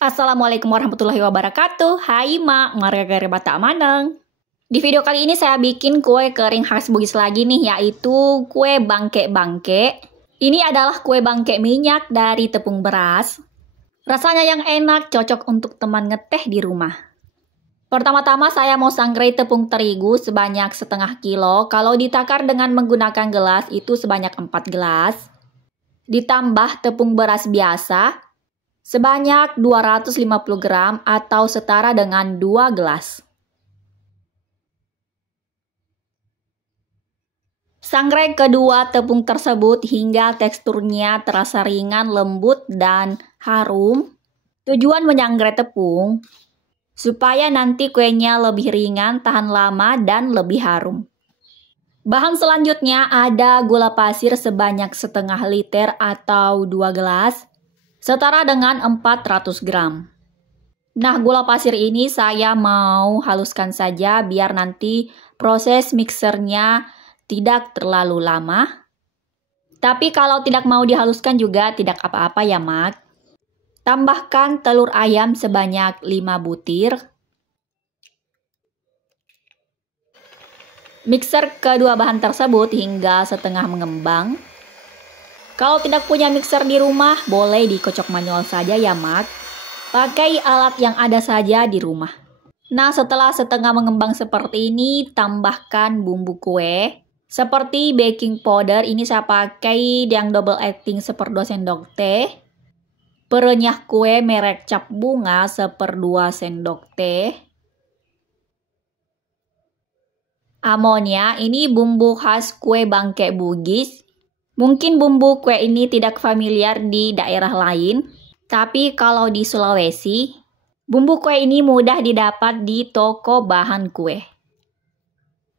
Assalamualaikum warahmatullahi wabarakatuh. Hai Mak, marga bata maneng. Di video kali ini saya bikin kue kering khas Bugis lagi nih, yaitu kue bangke-bangke. Ini adalah kue bangke minyak dari tepung beras. Rasanya yang enak, cocok untuk teman ngeteh di rumah. Pertama-tama saya mau sangrai tepung terigu sebanyak setengah kilo. Kalau ditakar dengan menggunakan gelas itu sebanyak 4 gelas. Ditambah tepung beras biasa sebanyak 250 gram atau setara dengan 2 gelas. Sangrai kedua tepung tersebut hingga teksturnya terasa ringan, lembut, dan harum. Tujuan menyangrai tepung supaya nanti kuenya lebih ringan, tahan lama, dan lebih harum. Bahan selanjutnya ada gula pasir sebanyak setengah liter atau 2 gelas, setara dengan 400 gram. Nah, gula pasir ini saya mau haluskan saja biar nanti proses mixernya tidak terlalu lama. Tapi kalau tidak mau dihaluskan juga tidak apa-apa ya, Mak. Tambahkan telur ayam sebanyak 5 butir. Mixer kedua bahan tersebut hingga setengah mengembang. Kalau tidak punya mixer di rumah, boleh dikocok manual saja ya, Mak. Pakai alat yang ada saja di rumah. Nah, setelah setengah mengembang seperti ini, tambahkan bumbu kue. Seperti baking powder, ini saya pakai yang double acting 1/2 sendok teh. Perenyah kue merek Cap Bunga 1/2 sendok teh. Amonia, ini bumbu khas kue bangke Bugis. Mungkin bumbu kue ini tidak familiar di daerah lain, tapi kalau di Sulawesi, bumbu kue ini mudah didapat di toko bahan kue.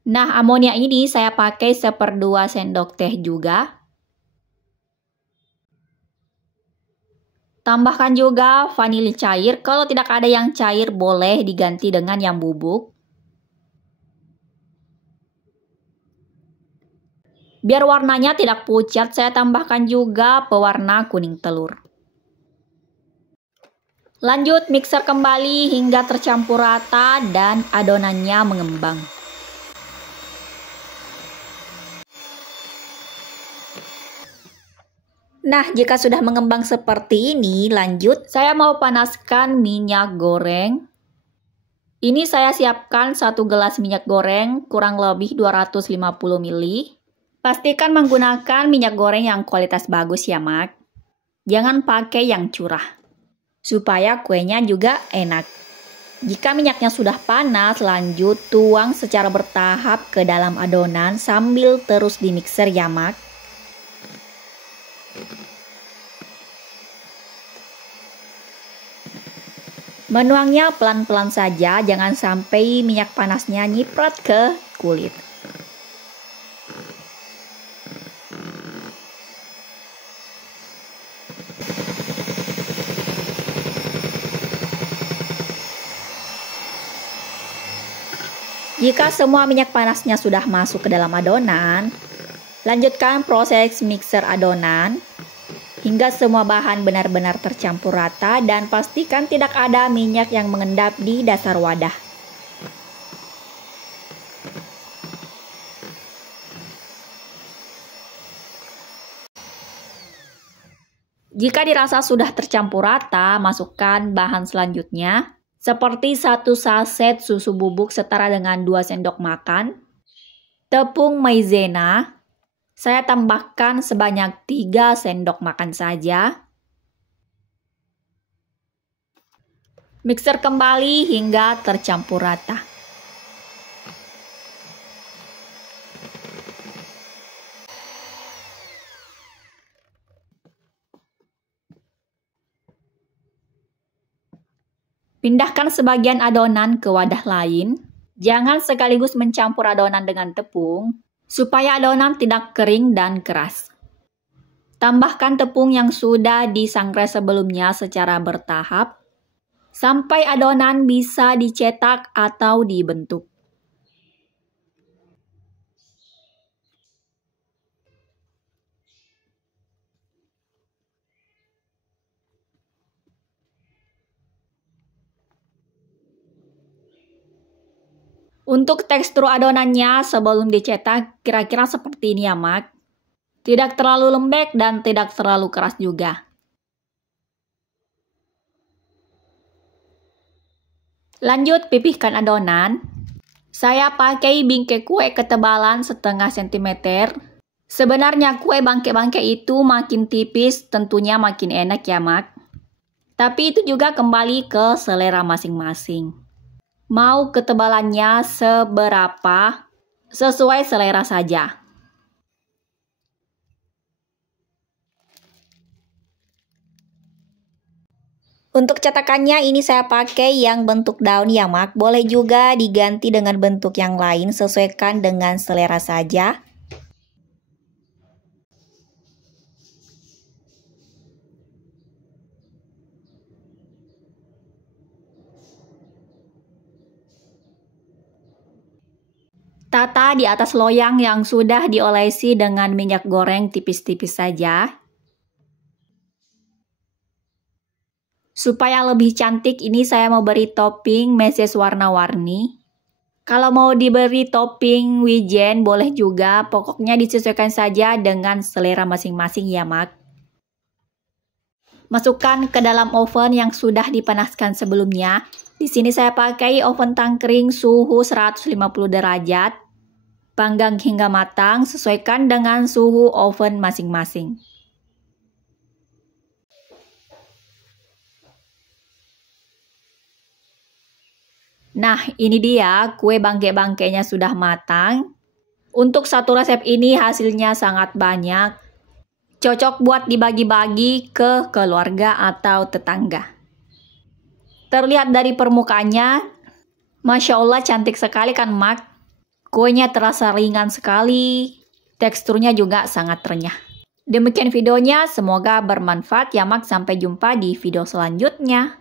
Nah, amonia ini saya pakai 1/2 sendok teh juga. Tambahkan juga vanili cair. Kalau tidak ada yang cair, boleh diganti dengan yang bubuk. Biar warnanya tidak pucat, saya tambahkan juga pewarna kuning telur. Lanjut mixer kembali hingga tercampur rata dan adonannya mengembang. Nah, jika sudah mengembang seperti ini, lanjut saya mau panaskan minyak goreng. Ini saya siapkan 1 gelas minyak goreng kurang lebih 250 ml. Pastikan menggunakan minyak goreng yang kualitas bagus ya, Mak. Jangan pakai yang curah, supaya kuenya juga enak. Jika minyaknya sudah panas, lanjut tuang secara bertahap ke dalam adonan sambil terus dimixer ya, Mak. Menuangnya pelan-pelan saja, jangan sampai minyak panasnya nyiprat ke kulit. Jika semua minyak panasnya sudah masuk ke dalam adonan, lanjutkan proses mixer adonan hingga semua bahan benar-benar tercampur rata dan pastikan tidak ada minyak yang mengendap di dasar wadah. Jika dirasa sudah tercampur rata, masukkan bahan selanjutnya. Seperti 1 saset susu bubuk setara dengan 2 sendok makan. Tepung maizena, saya tambahkan sebanyak 3 sendok makan saja. Mixer kembali hingga tercampur rata. Pindahkan sebagian adonan ke wadah lain. Jangan sekaligus mencampur adonan dengan tepung, supaya adonan tidak kering dan keras. Tambahkan tepung yang sudah disangrai sebelumnya secara bertahap, sampai adonan bisa dicetak atau dibentuk. Untuk tekstur adonannya sebelum dicetak kira-kira seperti ini ya Mak. Tidak terlalu lembek dan tidak terlalu keras juga. Lanjut pipihkan adonan. Saya pakai bingkai kue ketebalan setengah sentimeter. Sebenarnya kue bangkai-bangkai itu makin tipis tentunya makin enak ya Mak. Tapi itu juga kembali ke selera masing-masing. Mau ketebalannya seberapa, sesuai selera saja. Untuk cetakannya ini saya pakai yang bentuk daun ya Mak. Boleh juga diganti dengan bentuk yang lain, sesuaikan dengan selera saja. Tata di atas loyang yang sudah diolesi dengan minyak goreng tipis-tipis saja. Supaya lebih cantik ini saya mau beri topping meses warna-warni. Kalau mau diberi topping wijen boleh juga, pokoknya disesuaikan saja dengan selera masing-masing ya Mak. Masukkan ke dalam oven yang sudah dipanaskan sebelumnya. Di sini saya pakai oven tangkring suhu 150 derajat. Panggang hingga matang, sesuaikan dengan suhu oven masing-masing. Nah, ini dia kue bangkai-bangkainya sudah matang. Untuk satu resep ini hasilnya sangat banyak. Cocok buat dibagi-bagi ke keluarga atau tetangga. Terlihat dari permukaannya, Masya Allah cantik sekali kan Mak? Kuenya terasa ringan sekali, teksturnya juga sangat renyah. Demikian videonya, semoga bermanfaat ya Mak. Sampai jumpa di video selanjutnya.